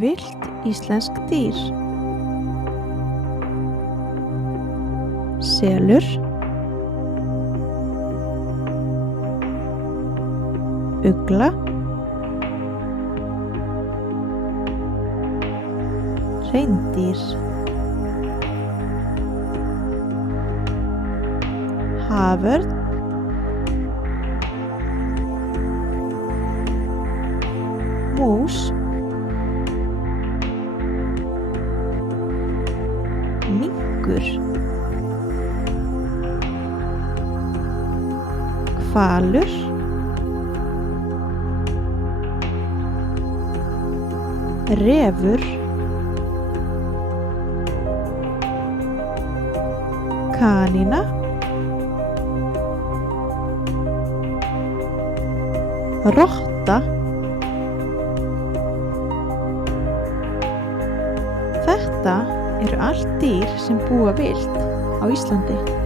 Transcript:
Villt íslensk dýr. Selur, ugla, hreindýr, haförn, mús, minkur, hvalur, refur, kanína, rotta. Þetta eru allt dýr sem búa villt á Íslandi.